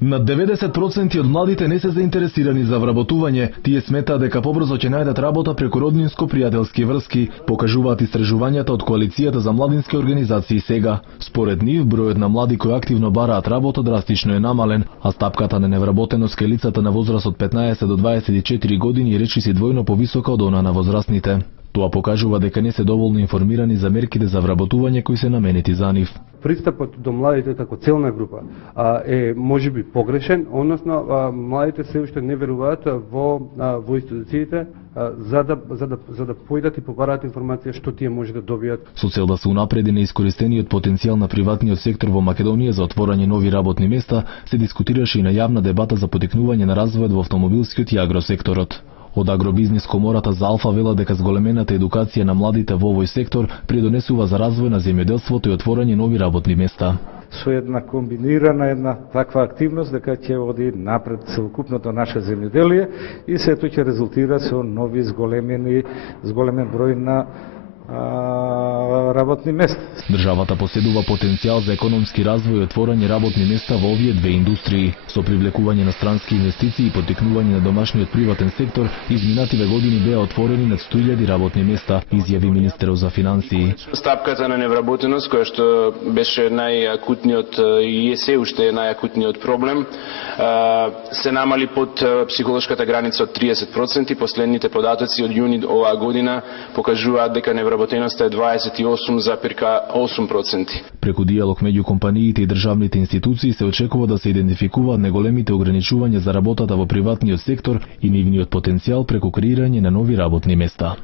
Над 90% од младите не се заинтересирани за вработување. Тие сметаат дека побрзо ќе најдат работа преку роднинско-пријателски врски, покажуваат истражувањата од Коалицијата за младински организации сега. Според нив, бројот на млади кои активно бараат работа драстично е намален, а стапката на невработеност кај лицата на возраст од 15 до 24 години речиси двојно повисока од она на возрастните. Тоа покажува дека не се доволно информирани за мерките за вработување кои се наменети за нив. Пристапот до младите како целна група е можеби погрешен, односно младите се уште не веруваат во институциите за да појдат и побараат информација што тие може да добијат. Со цел да се унапреди неискористениот потенцијал на приватниот сектор во Македонија за отворање нови работни места, се дискутираше и на јавна дебата за потикнување на развојот во автомобилскиот и агросекторот. Од Агробизнис комората за Алфа вела дека зголемената едукација на младите во овој сектор придонесува за развој на земјоделството и отворање нови работни места. Со една комбинирана таква активност дека ќе води напред целокупното наше земјоделие и сето ќе резултира со нови зголемен број на работни места. Државата поседува потенцијал за економски развој и отворање работни места во овие две индустрии. Со привлекување на странски инвестиции и потикнување на домашниот приватен сектор, изминативе години беа отворени над 100.000 работни места, изјави министерот за финансии. Стапката на невработеност, која што беше најакутниот и се уште е најакутниот проблем, се намали под психолошката граница од 30%. Последните податоци од јуни оваа година покажуваат дека невработеноста е 28,8%. Преку диалог меѓу компаниите и државните институции се очекува да се идентификуваат неголемите ограничувања за работата во приватниот сектор и нивниот потенцијал преку креирање на нови работни места.